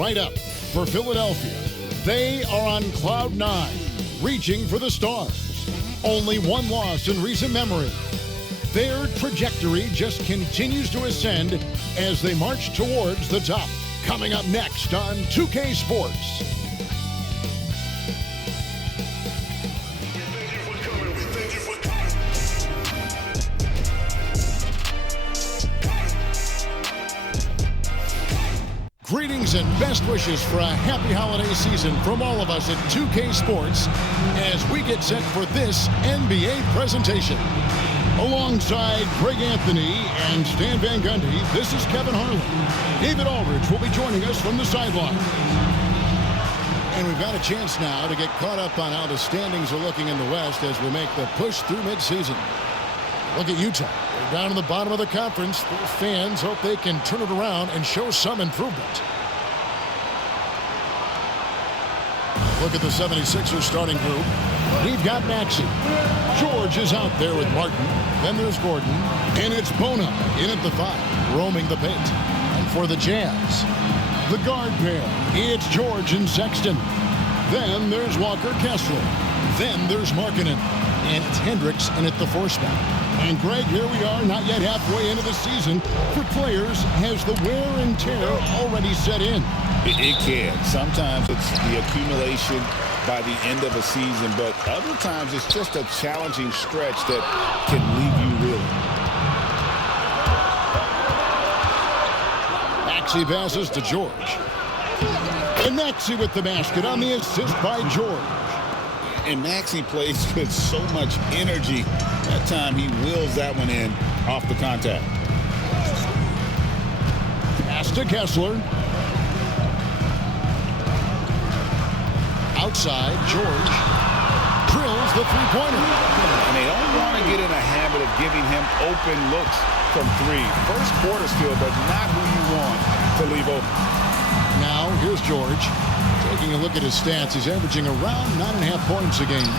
right up for Philadelphia. They are on cloud 9, reaching for the stars. Only one loss in recent memory. Their trajectory just continues to ascend as they march towards the top. Coming up next on 2K Sports. Greetings and best wishes for a happy holiday season from all of us at 2K Sports as we get set for this NBA presentation. Alongside Greg Anthony and Stan Van Gundy, this is Kevin Harlan. David Aldridge will be joining us from the sideline. And we've got a chance now to get caught up on how the standings are looking in the West as we make the push through midseason. Look at Utah. They're down in the bottom of the conference. Their fans hope they can turn it around and show some improvement. Look at the 76ers starting group. We've got Maxey. George is out there with Martin. Then there's Gordon. And it's Bona in at the 5, roaming the paint. And for the Jazz, the guard pair. It's George and Sexton. Then there's Walker Kessler. Then there's Markkanen. And it's Hendricks in at the 4 spot. And Greg, here we are, not yet halfway into the season. For players, has the wear and tear already set in? It can. Sometimes it's the accumulation by the end of a season, but other times it's just a challenging stretch that can leave you reeling. Maxey passes to George. And Maxey with the basket on the assist by George. And Maxey plays with so much energy. That time he wheels that one in off the contact. Pass to Kessler. Outside, George drills the three-pointer. And they don't want to get in a habit of giving him open looks from 3. First quarter still, but not who you want to leave open. Now, here's George. Taking a look at his stats, he's averaging around 9.5 points a game.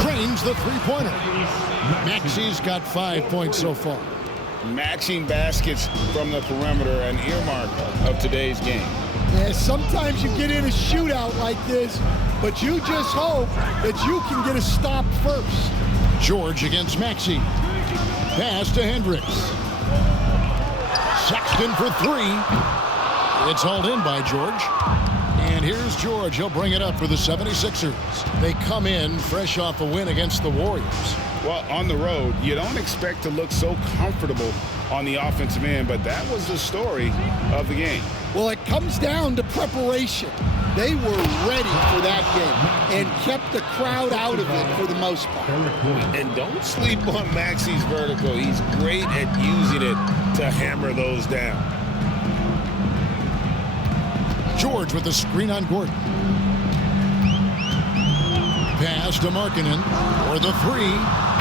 Drains the three-pointer. Maxey's got 5 points so far. Matching baskets from the perimeter, an earmark of today's game. Yeah, sometimes you get in a shootout like this, but you just hope that you can get a stop first. George against Maxey. Pass to Hendricks. Sexton for 3. It's hauled in by George. And here's George. He'll bring it up for the 76ers. They come in fresh off a win against the Warriors. Well, on the road, you don't expect to look so comfortable on the offensive end, but that was the story of the game. Well, it comes down to preparation. They were ready for that game and kept the crowd out of it for the most part. And don't sleep on Maxey's vertical. He's great at using it to hammer those down. George with the screen on Gordon. Pass to Markkanen for the 3.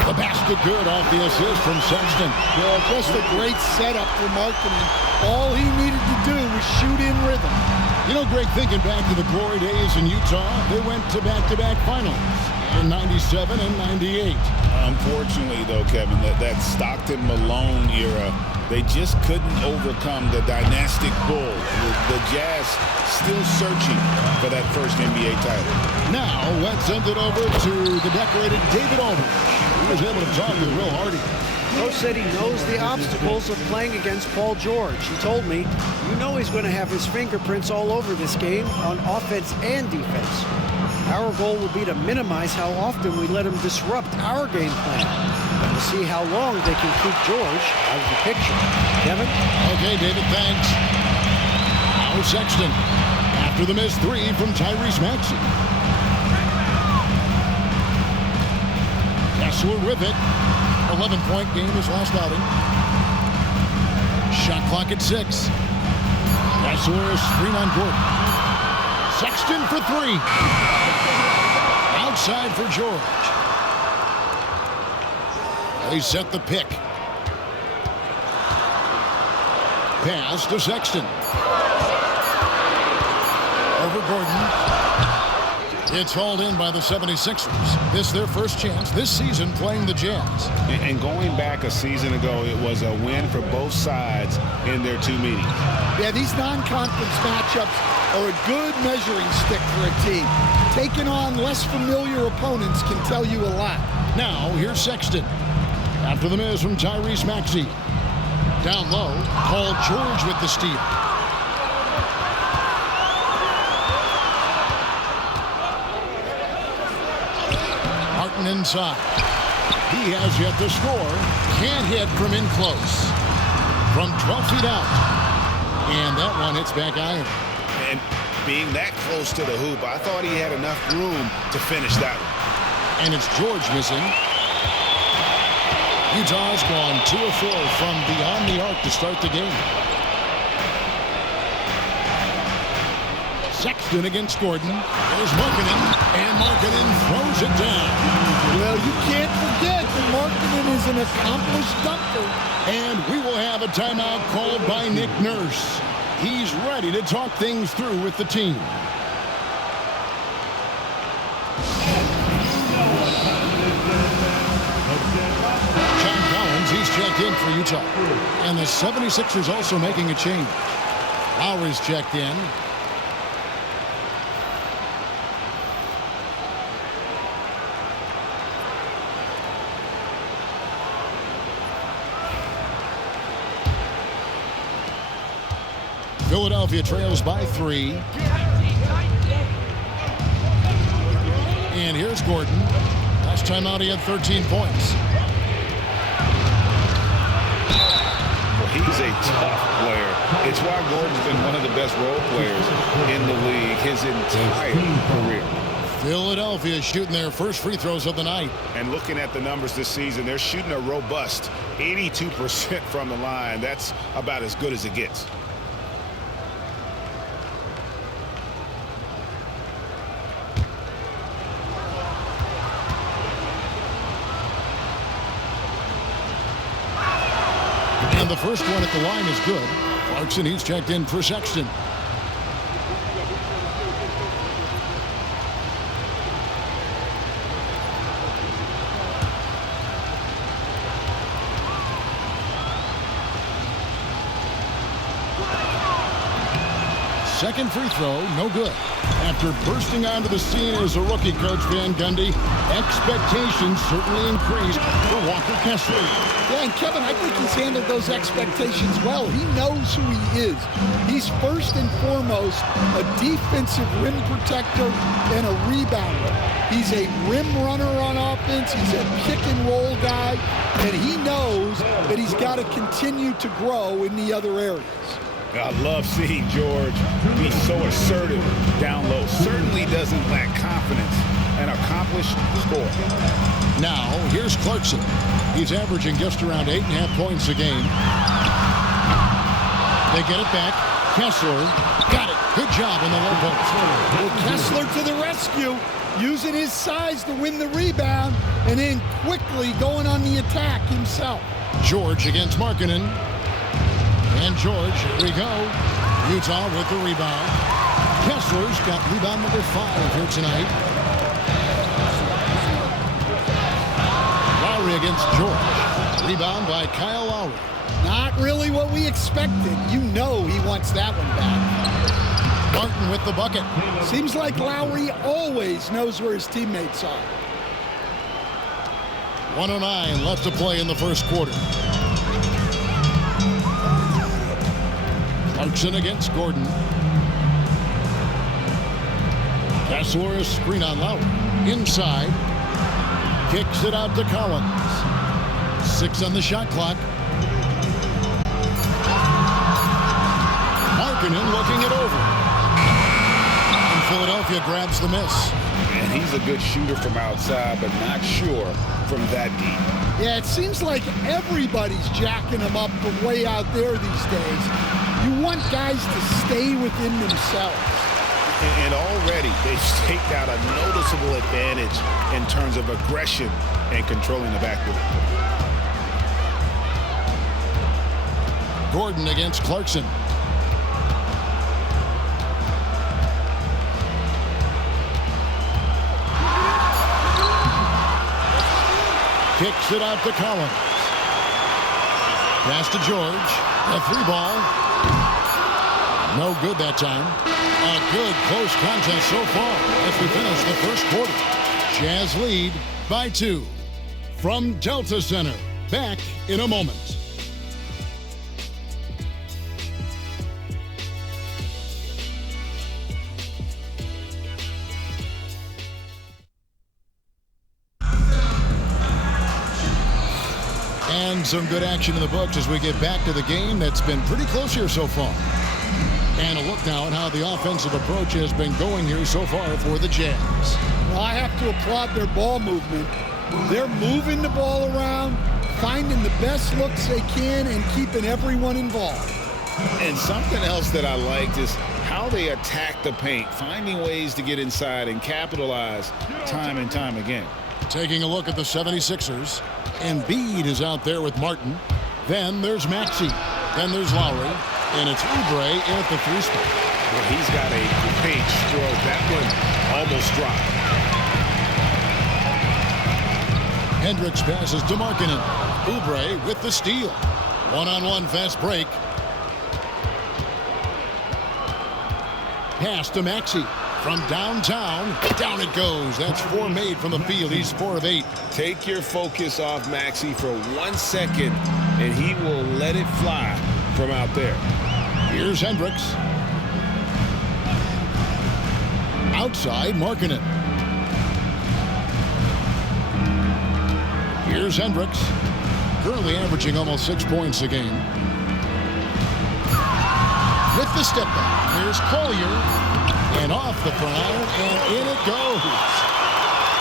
The basket good off the assist from Sexton. Yeah, just a great setup for Markkanen. All he needed to do was shoot in rhythm. You know, Greg, thinking back to the glory days in Utah, they went to back-to-back finals in 97 and 98. Unfortunately, though, Kevin, that Stockton-Malone era, they just couldn't overcome the dynastic bull. The Jazz still searching for that first NBA title. Now, let's send it over to the decorated David Aldridge. He was able to talk with Will Hardy. Coach said he knows the obstacles of playing against Paul George. He told me, you know he's going to have his fingerprints all over this game on offense and defense. Our goal will be to minimize how often we let him disrupt our game plan. We'll see how long they can keep George out of the picture. Kevin? Okay, David, thanks. Now Sexton after the missed 3 from Tyrese Maxey. Kessler with it. 11-point game his last outing. Shot clock at 6. Kessler screen on Gordon. Sexton for 3. Outside for George. They set the pick. Pass to Sexton. Over Gordon. It's hauled in by the 76ers. This is their first chance this season playing the Jazz. And going back a season ago, it was a win for both sides in their two meetings. Yeah, these non-conference matchups are a good measuring stick for a team. Taking on less familiar opponents can tell you a lot. Now, here's Sexton. After the miss from Tyrese Maxey. Down low, Paul George with the steal. Martin inside. He has yet to score. Can't hit from in close. From 12 feet out. And that one hits back iron. And being that close to the hoop, I thought he had enough room to finish that one. And it's George missing. Utah's gone 2 of 4 from beyond the arc to start the game. Sexton against Gordon. There's Markkanen, and Markkanen throws it down. Well, you can't forget that Markkanen is an accomplished dunker. And we will have a timeout called by Nick Nurse. He's ready to talk things through with the team. John Collins, he's checked in for Utah. And the 76ers also making a change. Lowry's checked in. Philadelphia trails by 3. And here's Gordon. Last time out he had 13 points. Well, he's a tough player. It's why Gordon's been one of the best role players in the league his entire career. Philadelphia shooting their first free throws of the night. And looking at the numbers this season, they're shooting a robust 82% from the line. That's about as good as it gets. And the first one at the line is good. Clarkson, he's checked in for Sexton. Second free throw, no good. After bursting onto the scene as a rookie, Coach Van Gundy, expectations certainly increased for Walker Kessler. Yeah, and Kevin, I think he's handled those expectations well. He knows who he is. He's first and foremost a defensive rim protector and a rebounder. He's a rim runner on offense. He's a pick and roll guy, and he knows that he's got to continue to grow in the other areas. I love seeing George be so assertive down low. Certainly doesn't lack confidence. An accomplished scorer. Now, here's Clarkson. He's averaging just around 8.5 points a game. They get it back. Kessler got it. Good job in the low post. Well, Kessler to the rescue, using his size to win the rebound, and then quickly going on the attack himself. George against Markkanen. And George, here we go. Utah with the rebound. Kessler's got rebound number 5 here tonight. Lowry against George. Rebound by Kyle Lowry. Not really what we expected. You know he wants that one back. Martin with the bucket. Seems like Lowry always knows where his teammates are. 1:09 left to play in the first quarter. Clarkson against Gordon. Kessler, a screen on Lowry. Inside. Kicks it out to Collins. 6 on the shot clock. Markkanen looking it over. And Philadelphia grabs the miss. And he's a good shooter from outside, but not sure from that deep. Yeah, it seems like everybody's jacking him up from way out there these days. You want guys to stay within themselves. And already they've staked out a noticeable advantage in terms of aggression and controlling the backcourt. Gordon against Clarkson. Kicks it out to Collins. Pass to George. A 3-ball. No good that time. A good close contest so far as we finish the first quarter. Jazz lead by 2. From Delta Center, back in a moment. And some good action in the books as we get back to the game that's been pretty close here so far. And a look now at how the offensive approach has been going here so far for the Jazz. Well, I have to applaud their ball movement. They're moving the ball around, finding the best looks they can, and keeping everyone involved. And something else that I liked is how they attack the paint, finding ways to get inside and capitalize time and time again. Taking a look at the 76ers. Embiid is out there with Martin. Then there's Maxey. Then there's Lowry. And it's Oubre in at the 3 spot. Well, he's got a great stroke. That one almost dropped. Hendricks passes to Markkanen. Oubre with the steal. One-on-one fast break. Pass to Maxey. From downtown, down it goes. That's 4 made from the field. He's 4 of 8. Take your focus off Maxey for 1 second, and he will let it fly from out there. Here's Hendricks. Outside, Markkanen. Here's Hendricks. Currently averaging almost 6 points a game. With the step back, here's Collier. And off the front iron, and in it goes.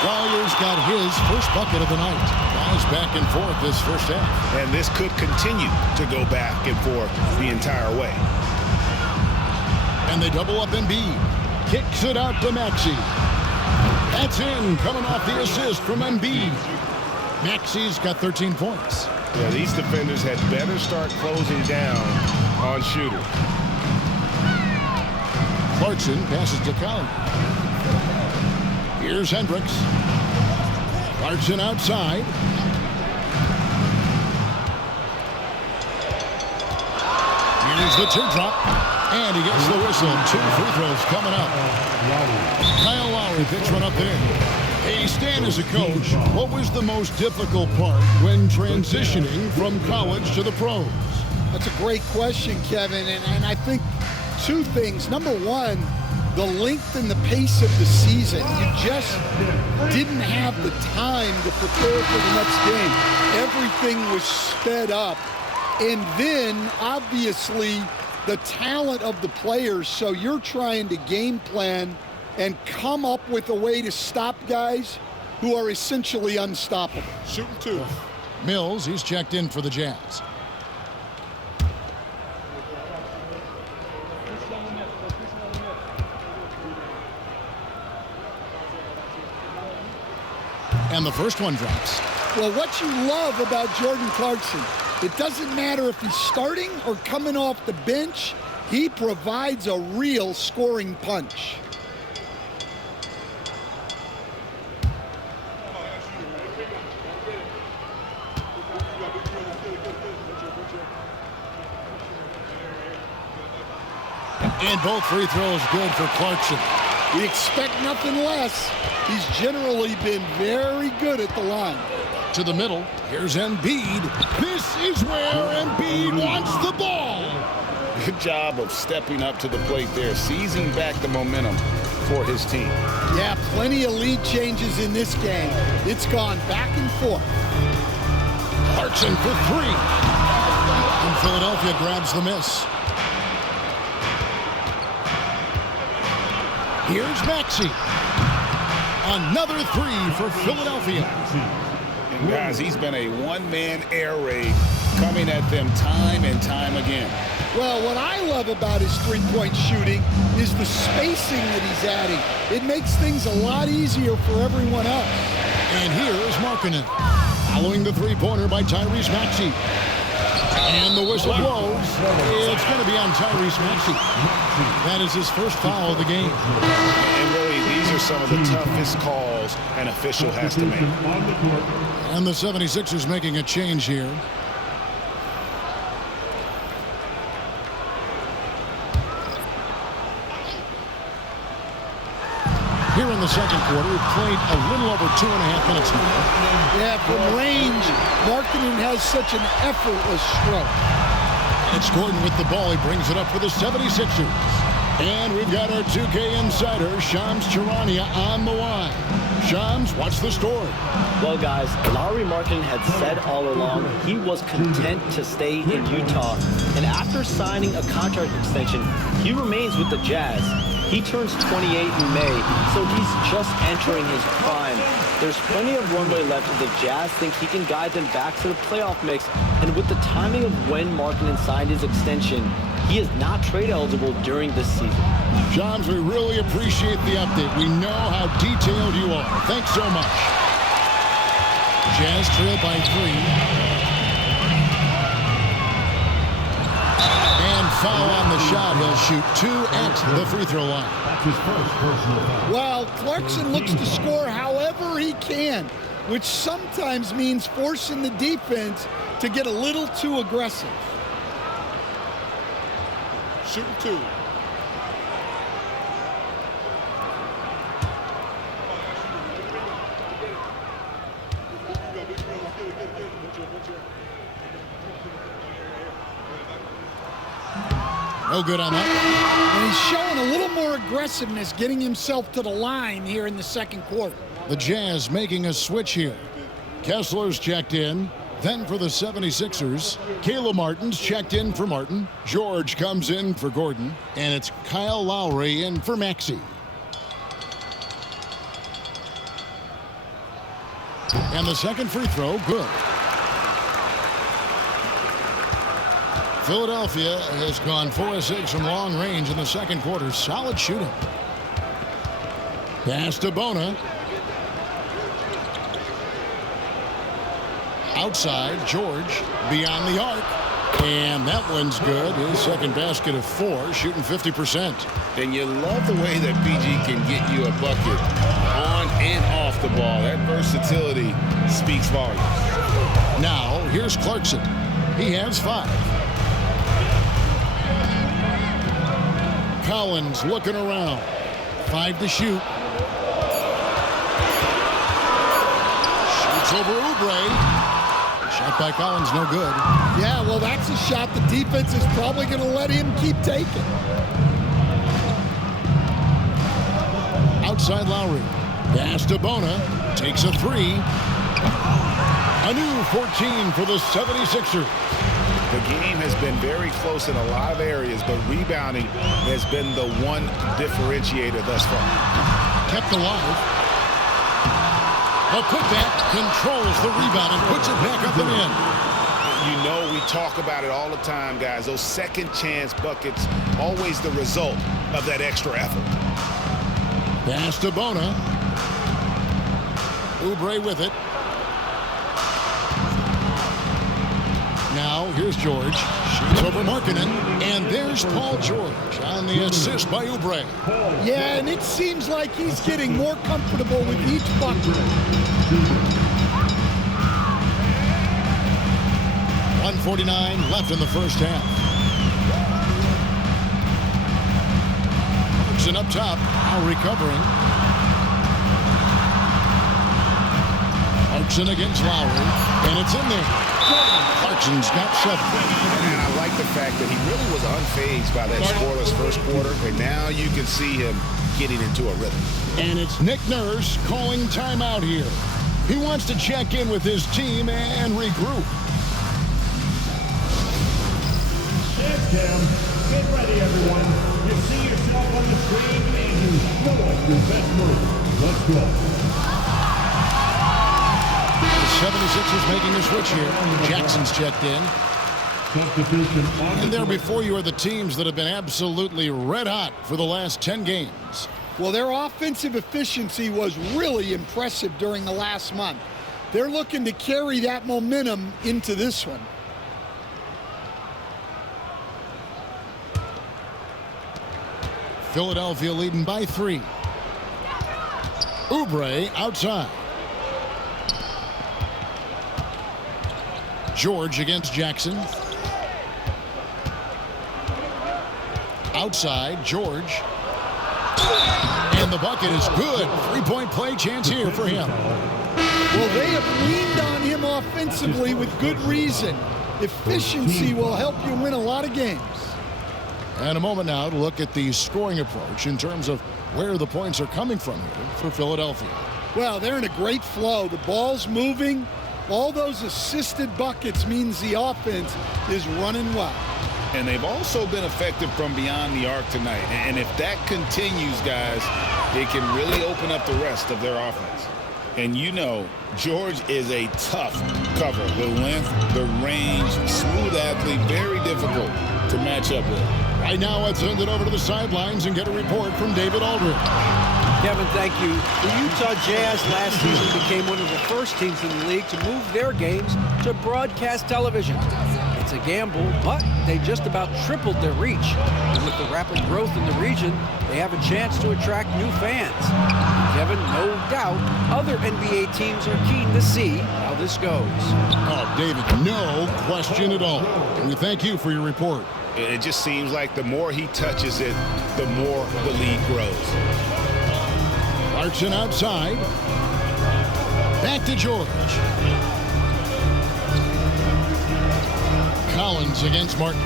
Collier's got his first bucket of the night. Guys back and forth this first half. And this could continue to go back and forth the entire way. And they double up Embiid. Kicks it out to Maxey. That's in, coming off the assist from Embiid. Maxey's got 13 points. Yeah, these defenders had better start closing down on shooters. Clarkson passes to Collins. Here's Hendricks. Clarkson outside. Here's the teardrop. And he gets the whistle. 2 free throws coming up. Kyle Lowry picks one up there. Hey, Stan, as a coach, what was the most difficult part when transitioning from college to the pros? That's a great question, Kevin, and I think 2 things. Number one, the length and the pace of the season. You just didn't have the time to prepare for the next game. Everything was sped up. And then, obviously, the talent of the players. So you're trying to game plan and come up with a way to stop guys who are essentially unstoppable. Shooting 2. Mills, he's checked in for the Jazz. And the first one drops. Well, what you love about Jordan Clarkson, it doesn't matter if he's starting or coming off the bench, he provides a real scoring punch. And both free throws good for Clarkson. We expect nothing less. He's generally been very good at the line. To the middle, here's Embiid. This is where Embiid wants the ball. Good job of stepping up to the plate there, seizing back the momentum for his team. Yeah, plenty of lead changes in this game. It's gone back and forth. Clarkson for 3. And Philadelphia grabs the miss. Here's Maxey. Another 3 for Philadelphia. And guys, he's been a one-man air raid coming at them time and time again. Well, what I love about his three-point shooting is the spacing that he's adding. It makes things a lot easier for everyone else. And here's Markkanen. Following the three-pointer by Tyrese Maxey. And the whistle blows. It's going to be on Tyrese Maxey. That is his first foul of the game. And really, these are some of the toughest calls an official has to make. And the 76ers making a change here. Here in the second quarter, we've played a little over 2.5 minutes now. Yeah, from range, Markkanen has such an effortless stroke. It's Gordon with the ball. He brings it up for the 76ers. And we've got our 2K insider, Shams Charania, on the line. Shams, what's the story? Well, guys, Lauri Markkanen had said all along he was content to stay in Utah. And after signing a contract extension, he remains with the Jazz. He turns 28 in May, so he's just entering his prime. There's plenty of runway left if the Jazz think he can guide them back to the playoff mix. And with the timing of when Markkanen signed his extension, he is not trade eligible during this season. Shams, we really appreciate the update. We know how detailed you are. Thanks so much. Jazz trail by 3. And foul on the shot. He'll shoot 2 at the free throw line. That's his first personal foul. Well, Clarkson looks to score however he can, which sometimes means forcing the defense to get a little too aggressive. Shooting 2. No good on that. And he's showing a little more aggressiveness, getting himself to the line here in the second quarter. The Jazz making a switch here. Kessler's checked in. Then for the 76ers, Caleb Martin's checked in for Martin. George comes in for Gordon. And it's Kyle Lowry in for Maxey. And the second free throw, good. Philadelphia has gone 4 of 6 from long range in the second quarter. Solid shooting. Pass to Bona. Outside, George beyond the arc. And that one's good. His second basket of 4, shooting 50%. And you love the way that PG can get you a bucket on and off the ball. That versatility speaks volumes. Now, here's Clarkson. He has 5. Collins looking around. 5 to shoot. Shoots over Oubre. Shot by Collins, no good. Yeah, well, that's a shot the defense is probably going to let him keep taking. Outside Lowry. Pass to Bona. Takes a 3. A new 14 for the 76ers. The game has been very close in a lot of areas, but rebounding has been the one differentiator thus far. Kept alive. A putback controls the rebound and puts it back up and in. You know, we talk about it all the time, guys. Those second chance buckets, always the result of that extra effort. Pass to Bona. Oubre with it. Now, here's George. Shoots over Markkanen. And there's Paul George on the assist by Oubre. Yeah, and it seems like he's getting more comfortable with each bucket. 1:49 left in the first half. Clarkson up top, now recovering. Clarkson against Lowry, and it's in there. Clarkson's got 7. And I like the fact that he really was unfazed by that scoreless first quarter, and now you can see him getting into a rhythm. And it's Nick Nurse calling timeout here. He wants to check in with his team and regroup. And Cam, get ready, everyone. You see yourself on the screen and you show us your best move. Let's go. The 76ers making a switch here. Jackson's checked in. And there before you are the teams that have been absolutely red hot for the last 10 games. Well, their offensive efficiency was really impressive during the last month. They're looking to carry that momentum into this one. Philadelphia leading by 3. Oubre outside. George against Jackson. Outside, George. And the bucket is good. Three-point play chance here for him. Well, they have leaned on him offensively with good reason. Efficiency will help you win a lot of games. And a moment now to look at the scoring approach in terms of where the points are coming from here for Philadelphia. Well, they're in a great flow. The ball's moving. All those assisted buckets means the offense is running well. And they've also been effective from beyond the arc tonight. And if that continues, guys, it can really open up the rest of their offense. And you know, George is a tough cover. The length, the range, smooth athlete, very difficult to match up with. Right now, let's send it over to the sidelines and get a report from David Aldridge. Kevin, thank you. The Utah Jazz last season became one of the first teams in the league to move their games to broadcast television. It's a gamble, but they just about tripled their reach. And with the rapid growth in the region, they have a chance to attract new fans. Kevin, no doubt, other NBA teams are keen to see how this goes. Oh, David, no question at all. And we thank you for your report. It just seems like the more he touches it, the more the league grows. Clarkson outside. Back to George. Collins against Martin.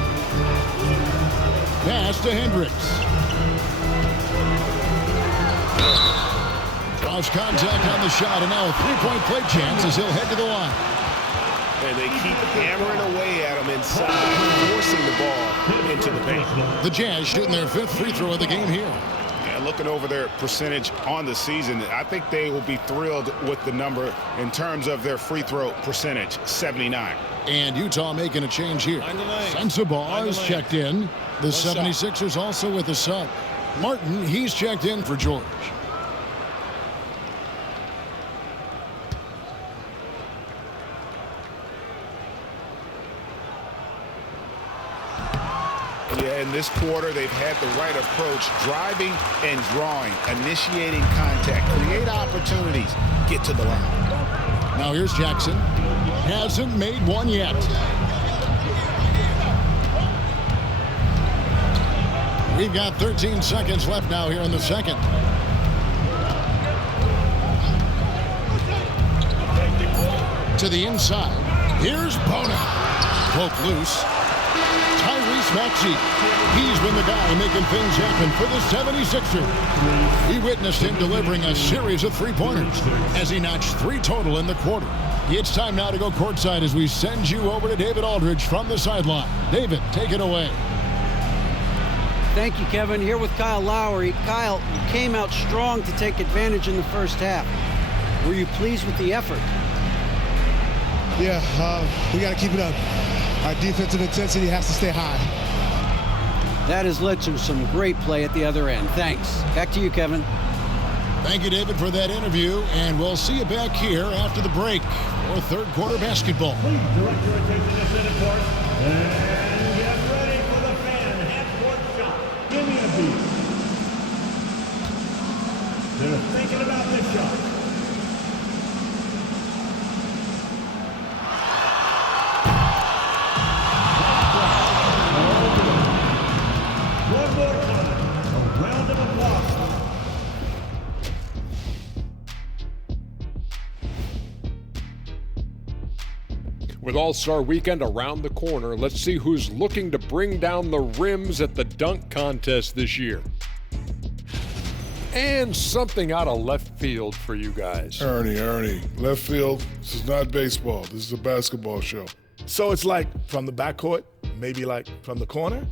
Pass to Hendricks. Draws contact on the shot, and now a three-point play chance as he'll head to the line. And they keep hammering away at him inside, forcing the ball into the paint. The Jazz shooting their fifth free throw of the game here. Yeah, looking over their percentage on the season, I think they will be thrilled with the number in terms of their free throw percentage, 79. And Utah making a change here. Sensabaugh is checked in. The 76ers also with a sub. Martin, he's checked in for George. Yeah, in this quarter, they've had the right approach, driving and drawing, initiating contact, create opportunities, get to the line. Now here's Jackson. Hasn't made one yet. We've got 13 seconds left now here in the second. To the inside. Here's Bona. Poke loose. Tyrese Maxey. He's been the guy making things happen for the 76ers. We witnessed him delivering a series of three-pointers as he notched 3 total in the quarter. It's time now to go courtside as we send you over to David Aldridge from the sideline. David, take it away. Thank you, Kevin. Here with Kyle Lowry. Kyle, you came out strong to take advantage in the first half. Were you pleased with the effort? Yeah, we got to keep it up. Our defensive intensity has to stay high. That has led to some great play at the other end. Thanks. Back to you, Kevin. Thank you, David, for that interview, and we'll see you back here after the break for third quarter basketball. Please direct your attention to center court and get ready for the fan half-court shot. Give me a beat. They're thinking about this shot. One more time. A round of applause. With All-Star Weekend around the corner, let's see who's looking to bring down the rims at the dunk contest this year. And something out of left field for you guys. Ernie, left field, this is not baseball. This is a basketball show. So it's like from the backcourt, maybe like from the corner?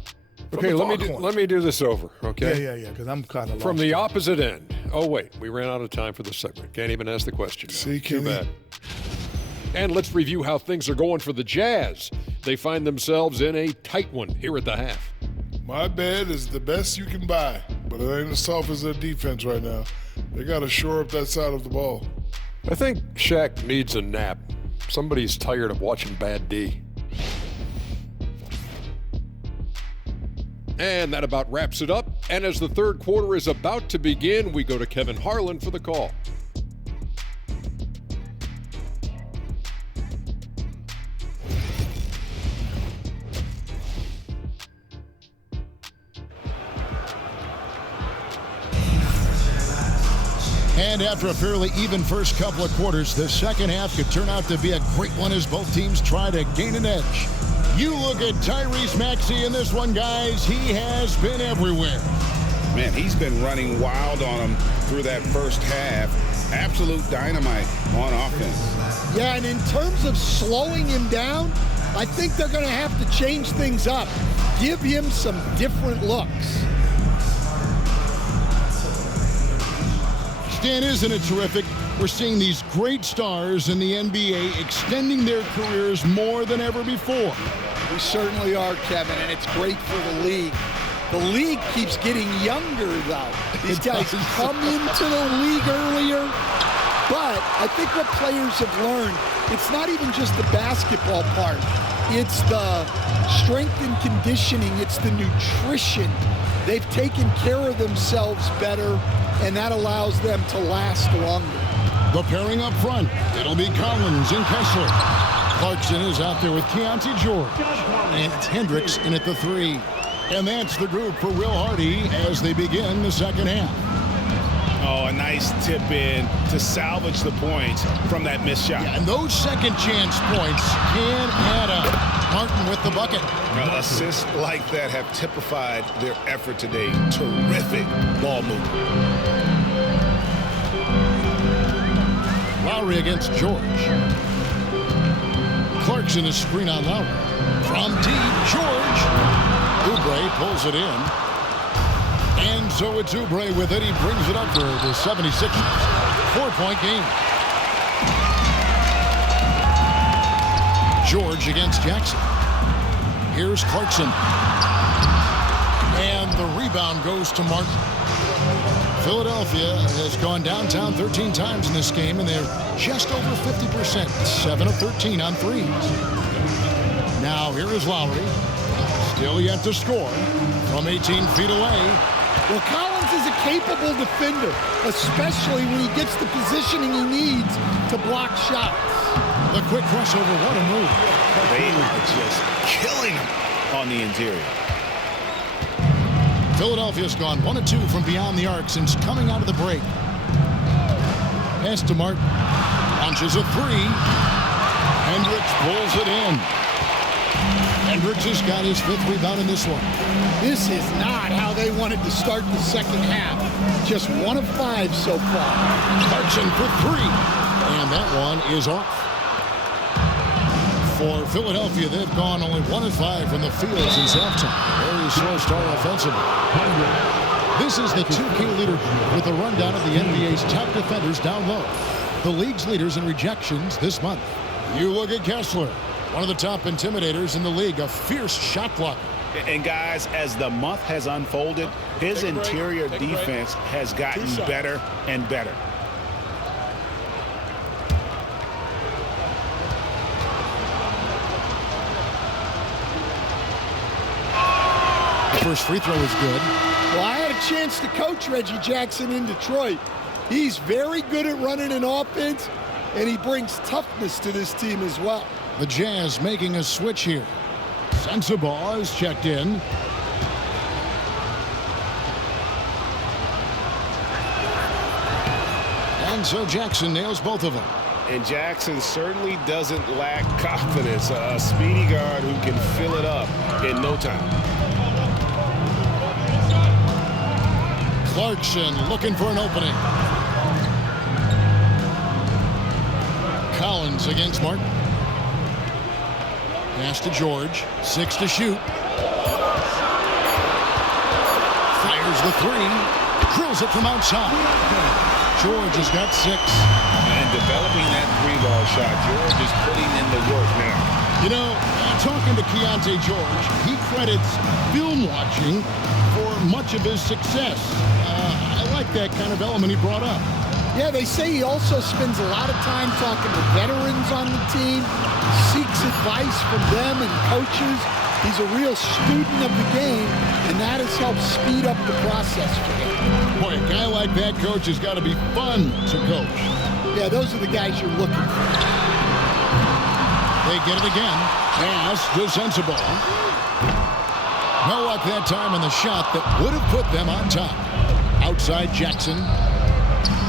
Okay, let me do this over, okay? Yeah, because I'm kind of lost. From the opposite end. Oh, wait, we ran out of time for the segment. Can't even ask the question. See, Too Kenny? bad. And let's review how things are going for the Jazz. They find themselves in a tight one here at the half. My bed is the best you can buy, but it ain't as soft as their defense right now. They got to shore up that side of the ball. I think Shaq needs a nap. Somebody's tired of watching bad D. And that about wraps it up. And as the third quarter is about to begin, we go to Kevin Harlan for the call. And after a fairly even first couple of quarters, the second half could turn out to be a great one as both teams try to gain an edge. You look at Tyrese Maxey in this one, guys. He has been everywhere. Man, he's been running wild on him through that first half. Absolute dynamite on offense. Yeah, and in terms of slowing him down, I think they're going to have to change things up. Give him some different looks. Stan, isn't it terrific? We're seeing these great stars in the NBA extending their careers more than ever before. We certainly are, Kevin, and it's great for the league. The league keeps getting younger, though. These guys come into the league earlier, but I think what players have learned, it's not even just the basketball part. It's the strength and conditioning. It's the nutrition. They've taken care of themselves better, and that allows them to last longer. The pairing up front, it'll be Collins and Kessler. Clarkson is out there with Keontae George. And it's Hendricks in at the 3. And that's the group for Will Hardy as they begin the second half. Oh, a nice tip in to salvage the points from that missed shot. Yeah, and those second chance points can add up. Martin with the bucket. Well, assists like that have typified their effort today. Terrific ball movement. Lowry against George. Clarkson is screen on Lowry. From deep, George. Oubre pulls it in. And so it's Oubre with it. He brings it up for the 76ers. 4-point game. George against Jackson. Here's Clarkson. And the rebound goes to Martin. Philadelphia has gone downtown 13 times in this game, and they're just over 50%. 7 of 13 on threes. Now here is Lowry. Still yet to score from 18 feet away. Well, Collins is a capable defender, especially when he gets the positioning he needs to block shots. The quick crossover, what a move. They are just killing him on the interior. Philadelphia's gone 1 of 2 from beyond the arc since coming out of the break. Pass to Martin. Launches a 3. Hendricks pulls it in. Hendricks has got his 5th rebound in this one. This is not how they wanted to start the second half. Just 1 of 5 so far. Clarkson for 3. And that one is off. For Philadelphia, they've gone only 1 of 5 from the field since halftime. Very slow start offensively. This is the 2K leader with a rundown of the NBA's top defenders down low. The league's leaders in rejections this month. You look at Kessler, one of the top intimidators in the league, a fierce shot blocker. And guys, as the month has unfolded, his interior defense has gotten better and better. First free throw is good. Well, I had a chance to coach Reggie Jackson in Detroit. He's very good at running an offense, and he brings toughness to this team as well. The Jazz making a switch here. Sensabaugh is checked in. And so Jackson nails both of them. And Jackson certainly doesn't lack confidence. A speedy guard who can fill it up in no time. Clarkson looking for an opening. Collins against Martin. Pass to George. 6 to shoot. Fires the 3. Drills it from outside. George has got 6. And developing that 3-ball shot, George is putting in the work now. You know, talking to Keontae George, he credits film watching for much of his success. I like that kind of element he brought up. Yeah, they say he also spends a lot of time talking to veterans on the team, seeks advice from them and coaches. He's a real student of the game, and that has helped speed up the process for him. Boy, a guy like that, coach, has got to be fun to coach. Yeah, those are the guys you're looking for. They get it again. Pass to Sensabaugh. No luck that time on the shot that would have put them on top. Outside Jackson.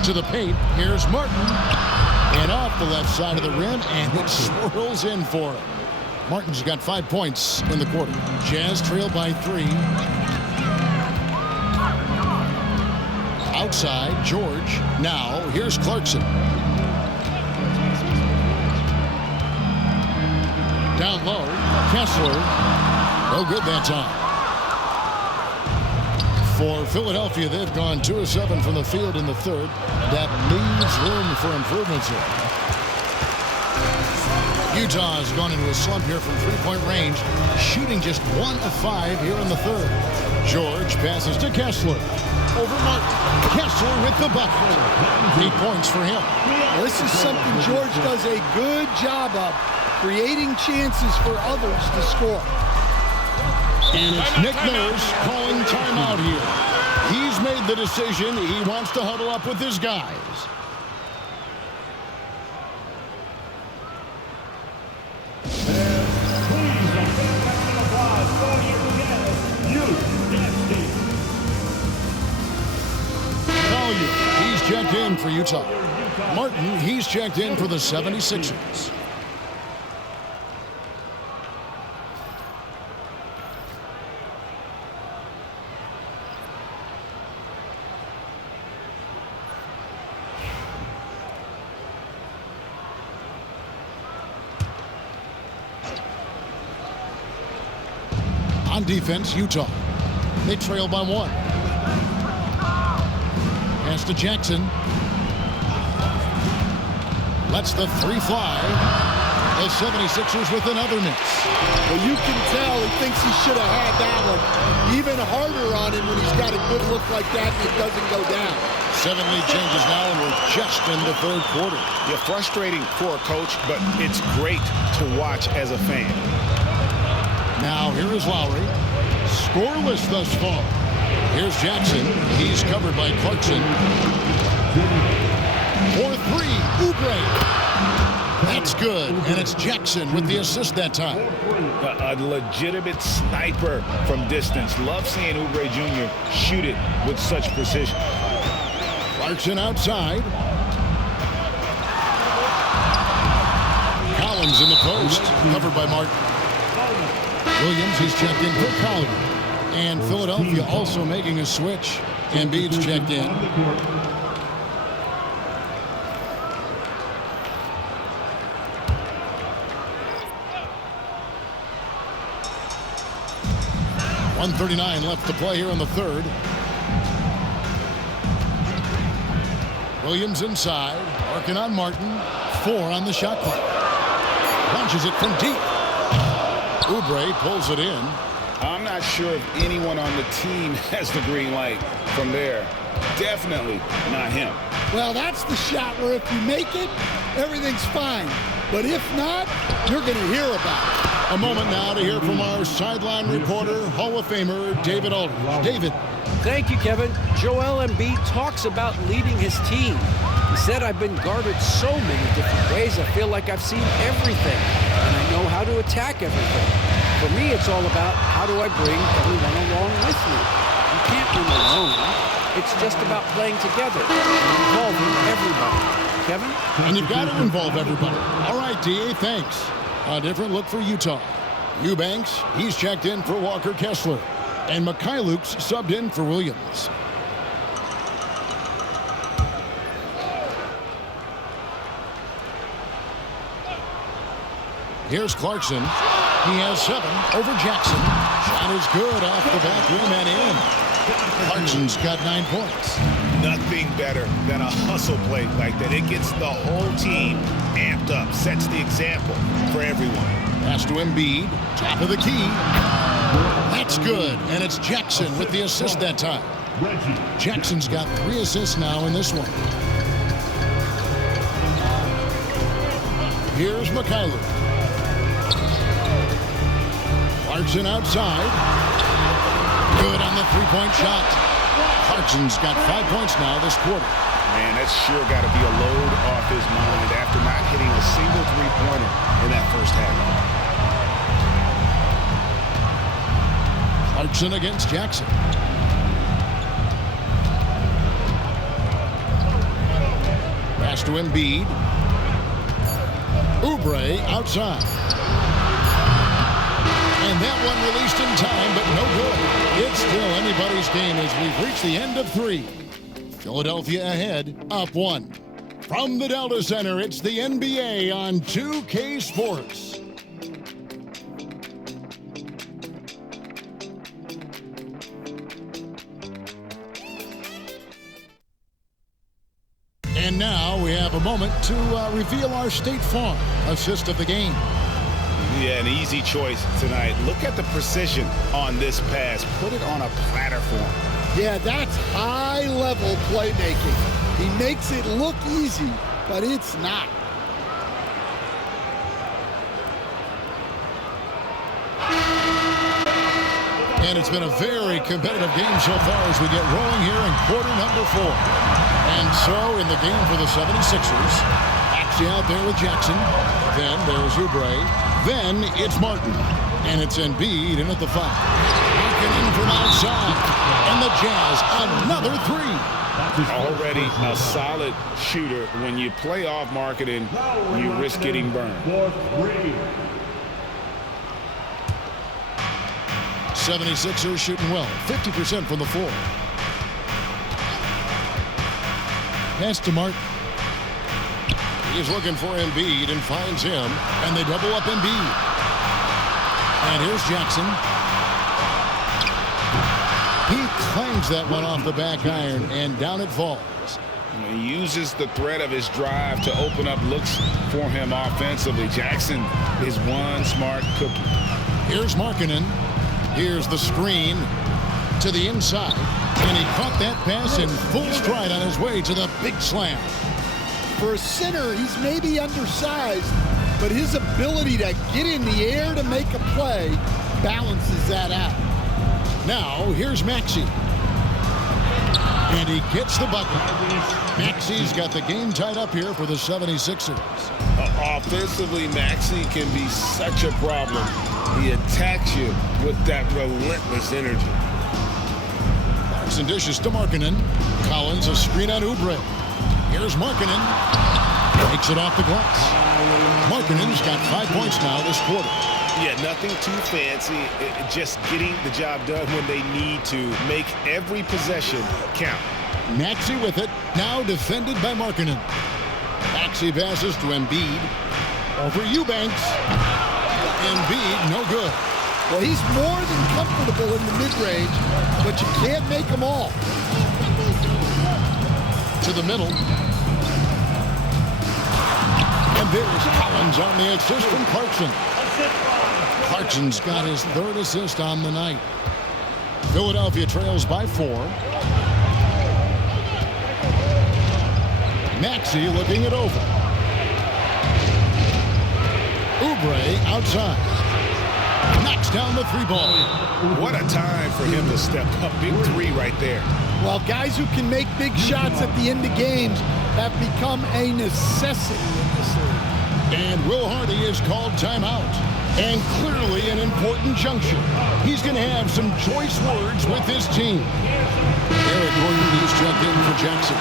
to the paint. Here's Martin. And off the left side of the rim, and it swirls in for him. Martin's got 5 points in the quarter. Jazz trail by 3. Outside, George. Now, here's Clarkson. Down low, Kessler. No good that time. For Philadelphia, they've gone 2 of 7 from the field in the third. That leaves room for improvements here. Utah has gone into a slump here from three-point range, shooting just 1 of 5 here in the third. George passes to Kessler. Over Martin. Kessler with the bucket. 8 points for him. Well, this is something George does a good job of, creating chances for others to score. And it's Nick Nurse calling timeout here. He's made the decision. He wants to huddle up with his guys. Collier, he's checked in for Utah. Martin, he's checked in for the 76ers. On defense, Utah. They trail by 1. Pass to Jackson. Lets the 3 fly. The 76ers with another miss. Well, you can tell he thinks he should have had that one. Even harder on him when he's got a good look like that and it doesn't go down. 7 lead changes now, and we're just in the third quarter. Yeah, frustrating for a coach, but it's great to watch as a fan. Now, here is Lowry. Scoreless thus far. Here's Jackson. He's covered by Clarkson. For 3, Oubre. That's good, and it's Jackson with the assist that time. A legitimate sniper from distance. Love seeing Oubre Jr. shoot it with such precision. Clarkson outside. Collins in the post, covered by Martin. Williams, he's checked in for Collier. And Philadelphia also making a switch. Embiid's checked in. .139 left to play here in the third. Williams inside, working on Martin. 4 on the shot clock. Launches it from deep. Oubre pulls it in. I'm not sure if anyone on the team has the green light from there. Definitely not him. Well, that's the shot where if you make it, everything's fine. But if not, you're going to hear about it. A moment now to hear from our sideline reporter, Hall of Famer David Aldridge. David. Thank you, Kevin. Joel Embiid talks about leading his team. He said, I've been guarded so many different ways, I feel like I've seen everything, and I know how to attack everything. For me, it's all about how do I bring everyone along with me. You can't win alone. It's just about playing together and involving everybody. Kevin? And you've got to involve everybody. All right, D.A., thanks. A different look for Utah. Eubanks, he's checked in for Walker Kessler. And Mikhailuk's subbed in for Williams. Here's Clarkson. He has 7 over Jackson. Shot is good off the back rim and in. Clarkson's got 9 points. Nothing better than a hustle play like that. It gets the whole team amped up, sets the example for everyone. Pass to Embiid, top of the key. That's good, and it's Jackson with the assist that time. Jackson's got 3 assists now in this one. Here's Mikhailuk. Clarkson outside. Good on the 3-point shot. Clarkson's got 5 points now this quarter. Man, that's sure got to be a load off his mind after not hitting a single 3-pointer in that first half. Clarkson against Jackson. to Embiid. Oubre outside. And that one released in time, but no good. It's still anybody's game as we've reached the end of 3. Philadelphia ahead, up 1. From the Delta Center, it's the NBA on 2K Sports. And now we have a moment to reveal our State Farm assist of the game. Yeah, an easy choice tonight. Look at the precision on this pass. Put it on a platter for him. Yeah, that's high-level playmaking. He makes it look easy, but it's not. And it's been a very competitive game so far as we get rolling here in quarter number 4. And so in the game for the 76ers, Maxey out there with Jackson. Then there's Oubre. Then it's Martin. And it's Embiid in at the 5. Martin in from outside. And the Jazz, another 3. Already a solid shooter. When you play off marketing, you risk getting burned. 76ers shooting well, 50% from the floor. Pass to Martin. He's looking for Embiid and finds him, and they double up Embiid. And here's Jackson. He clangs that one off the back iron, and down it falls. He uses the threat of his drive to open up looks for him offensively. Jackson is one smart cookie. Here's Markkanen. Here's the screen to the inside. And he caught that pass in full stride on his way to the big slam. For a center, he's maybe undersized, but his ability to get in the air to make a play balances that out. Now, here's Maxey. And he gets the bucket. Maxey's got the game tied up here for the 76ers. Offensively, Maxey can be such a problem. He attacks you with that relentless energy. Clarkson dishes to Markkanen. Collins a screen on Oubre. Here's Markkanen. Takes it off the glass. Markkanen's got 5 points now this quarter. Yeah, nothing too fancy. Just getting the job done when they need to. Make every possession count. Maxey with it. Now defended by Markkanen. Maxey passes to Embiid. Over Eubanks. Embiid, no good. Well, he's more than comfortable in the mid-range, but you can't make them all. To the middle. And there's Collins on the assist from Clarkson. Clarkson's got his 3rd assist on the night. Philadelphia trails by 4. Maxey looking it over. Oubre outside. Knocks down the 3-ball. What a time for him to step up. Big 3 right there. Well, guys who can make big shots at the end of games have become a necessity in this league. And Will Hardy is called timeout. And clearly an important juncture. He's going to have some choice words with his team. Eric Gordon is checked in for Jackson.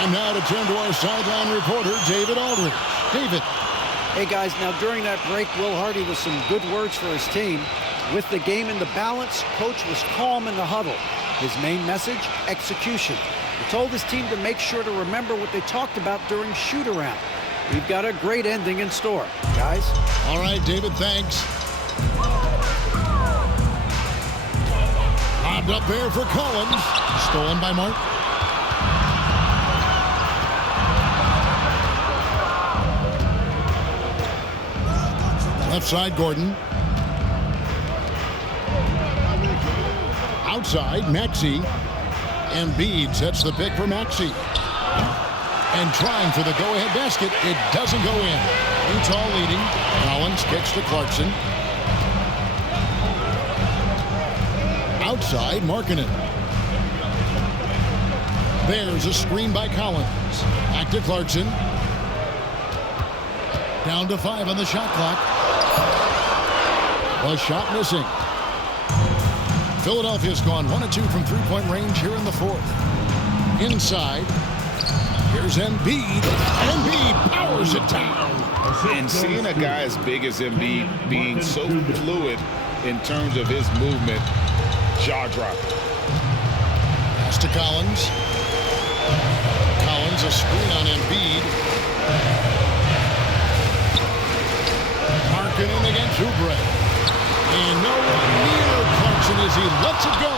And now to turn to our sideline reporter, David Aldridge. David. Hey, guys, now during that break, Will Hardy with some good words for his team. With the game in the balance, Coach was calm in the huddle. His main message, execution. He told his team to make sure to remember what they talked about during shoot-around. We've got a great ending in store, guys. All right, David, thanks. Lobbed up there for Collins. Stolen by Mark. Left side, Gordon. Outside, Maxey. Embiid sets the pick for Maxey. And trying for the go-ahead basket. It doesn't go in. Utah leading. Collins kicks to Clarkson. Outside, Markkanen. There's a screen by Collins. Back to Clarkson. Down to 5 on the shot clock. A shot missing. Philadelphia's gone 1 of 2 from 3-point range here in the 4th. Inside. Here's Embiid. Embiid powers it down. And seeing a guy as big as Embiid being so fluid in terms of his movement, jaw-dropping. Pass to Collins. Collins, a screen on Embiid. Markkanen against Oubre. And no one near Clarkson as he lets it go.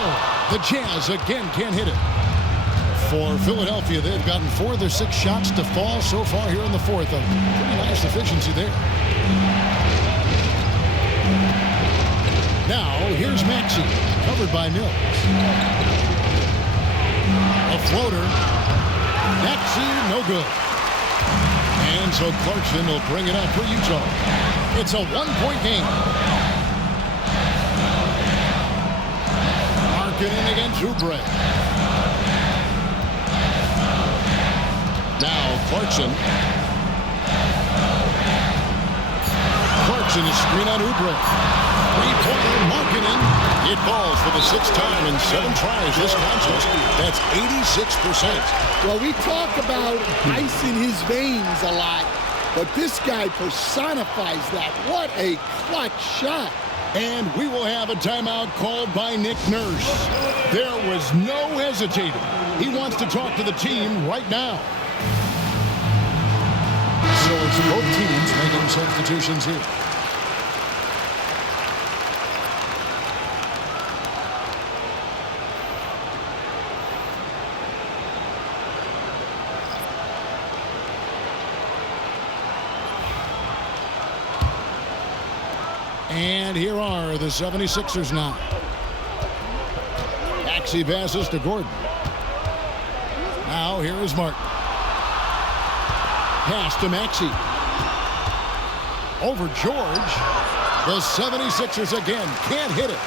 The Jazz again can't hit it. For Philadelphia, they've gotten 4 of their 6 shots to fall so far here in the fourth. A pretty nice efficiency there. Now, here's Maxey, covered by Mills. A floater. Maxey, no good. And so Clarkson will bring it up for Utah. It's a 1-point game. Markkanen against Oubre. Now Clarkson. Clarkson is screen on Oubre. Three-pointer Markkanen. It falls for the 6th time in 7 tries this contest. That's 86%. Well, we talk about ice in his veins a lot, but this guy personifies that. What a clutch shot. And we will have a timeout called by Nick Nurse. There was no hesitating. He wants to talk to the team right now. So it's both teams making substitutions here. And here are the 76ers now. Maxey passes to Gordon. Now here is Martin. Pass to Maxey. Over George. The 76ers again can't hit it.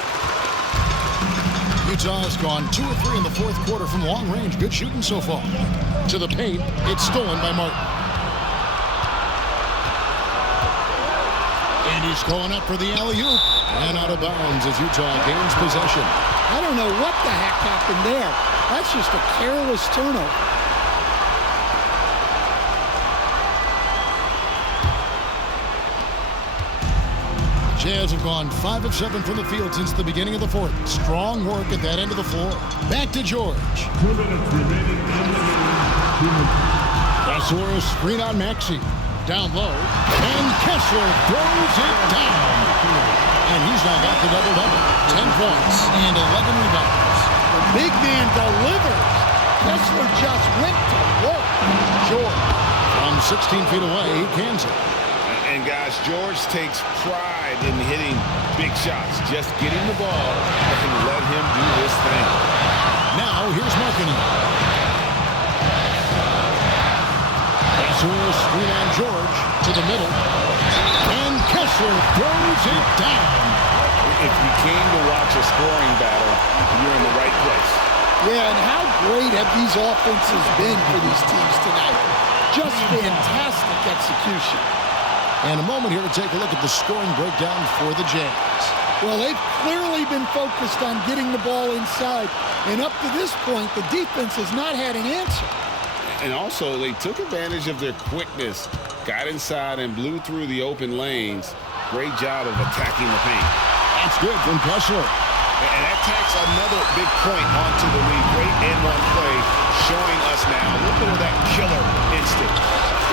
Utah has gone 2 of 3 in the fourth quarter from long range. Good shooting so far. To the paint. It's stolen by Martin. And he's going up for the alley-oop. And out of bounds as Utah gains possession. I don't know what the heck happened there. That's just a careless turnover. Jazz have gone 5 of 7 from the field since the beginning of the fourth. Strong work at that end of the floor. Back to George. 2 minutes remaining in the game. Kessler screen on Maxey. Down low. And Kessler throws it down. And he's now got the double-double. 10 points and 11 rebounds. The big man delivers. Kessler just went to work. George from 16 feet away, he cans it. And guys, George takes pride in hitting big shots. Just get him the ball and let him do his thing. Now here's Markkanen. Kessler screen on George to the middle. And Kessler throws it down. If you came to watch a scoring battle, you're in the right place. Yeah, and how great have these offenses been for these teams tonight? Just fantastic execution. And a moment here to take a look at the scoring breakdown for the Jazz. Well, they've clearly been focused on getting the ball inside. And up to this point, the defense has not had an answer. And also, they took advantage of their quickness, got inside and blew through the open lanes. Great job of attacking the paint. That's good from Kessler. And that tacks another big point onto the lead. Great and-one play showing us now a little bit of that killer instinct.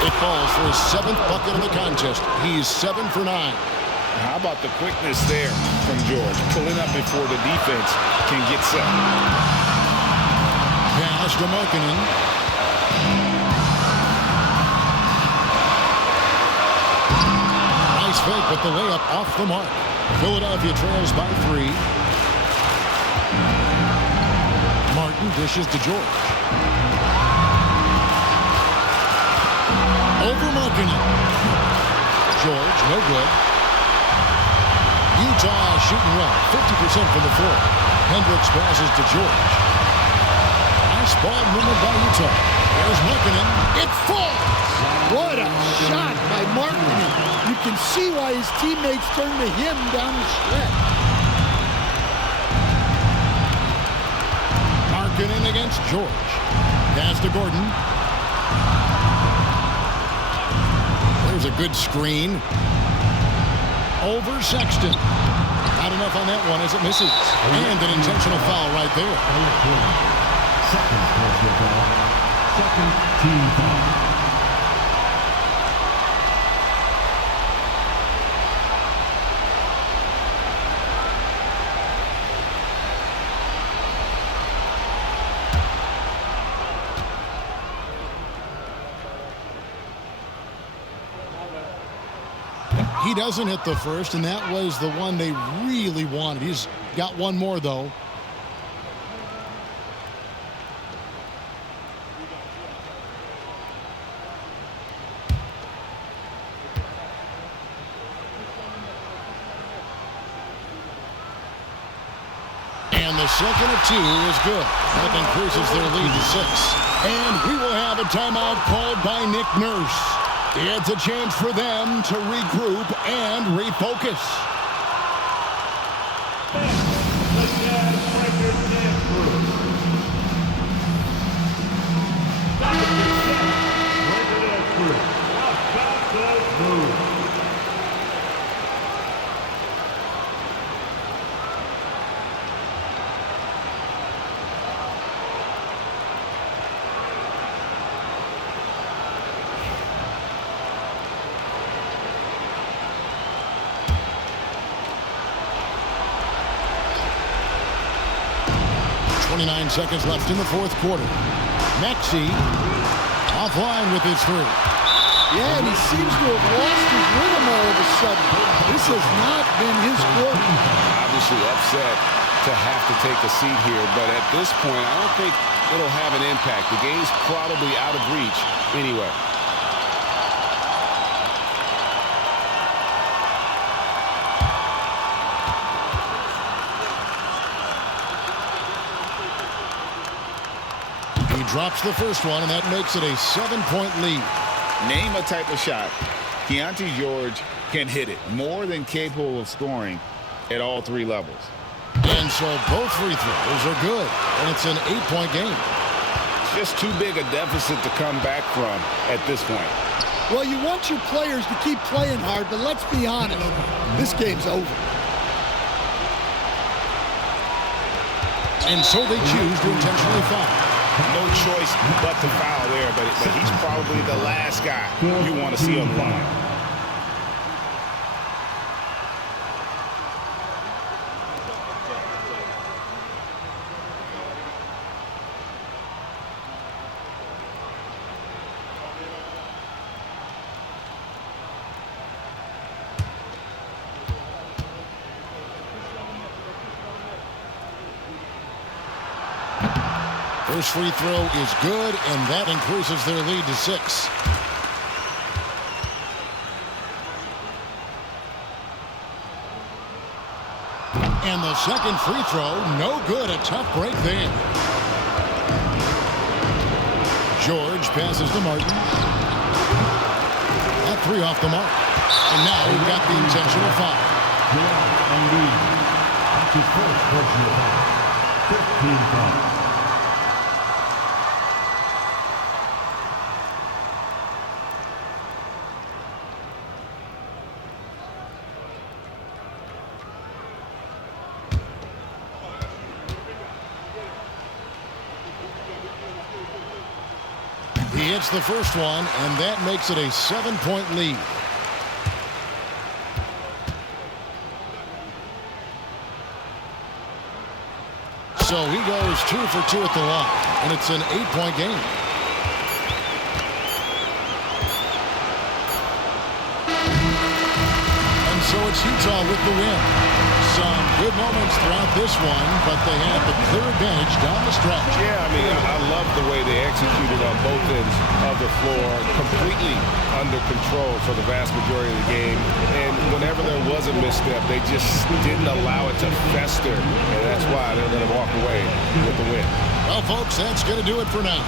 It falls for his 7th bucket of the contest. He's 7 for 9. How about the quickness there from George, pulling up before the defense can get set. Pass to Markkanen. Nice fake, but the layup off the mark. Philadelphia trails by 3. Martin dishes to George. Over Markkanen. George, no good. Utah shooting well, 50% from the floor. Hendricks passes to George. Nice ball movement by Utah. There's Markkanen. It falls. What a shot by Markkanen. You can see why his teammates turn to him down the stretch. Markkanen against George. Pass to Gordon. Here's a good screen. Over Sexton. Not enough on that one as it misses. And an intentional foul right there. Second personal foul. Second team foul. He doesn't hit the first, and that was the one they really wanted. He's got one more, though. And the second of two is good. That increases their lead to 6. And we will have a timeout called by Nick Nurse. It's a chance for them to regroup and refocus. Seconds left in the fourth quarter. Maxey offline with his three. Yeah, and he seems to have lost his rhythm all of a sudden. This has not been his quarter. Obviously upset to have to take a seat here, but at this point, I don't think it'll have an impact. The game's probably out of reach anyway. Drops the first one, and that makes it a 7-point lead. Name a type of shot Keyonte George can hit it. More than capable of scoring at all 3 levels. And so both free throws are good, and it's an 8-point game. It's just too big a deficit to come back from at this point. Well, you want your players to keep playing hard, but let's be honest, this game's over. And so they choose to intentionally foul. No choice but to foul there, but he's probably the last guy you want to see on the line. First free throw is good, and that increases their lead to 6. And the second free throw, no good. A tough break there. George passes to Martin. That 3 off the mark. And now we've got the intentional foul. That's his first personal foul. 15 foul. He hits the first one, and that makes it a 7-point lead. So he goes 2 for 2 at the line, and it's an 8-point game. And so it's Utah with the win. Some good moments throughout this one, but they had the clear advantage down the stretch. Yeah, I mean, I love the way they executed on both ends of the floor, completely under control for the vast majority of the game. And whenever there was a misstep, they just didn't allow it to fester, and that's why they're going to walk away with the win. Well, folks, that's going to do it for now.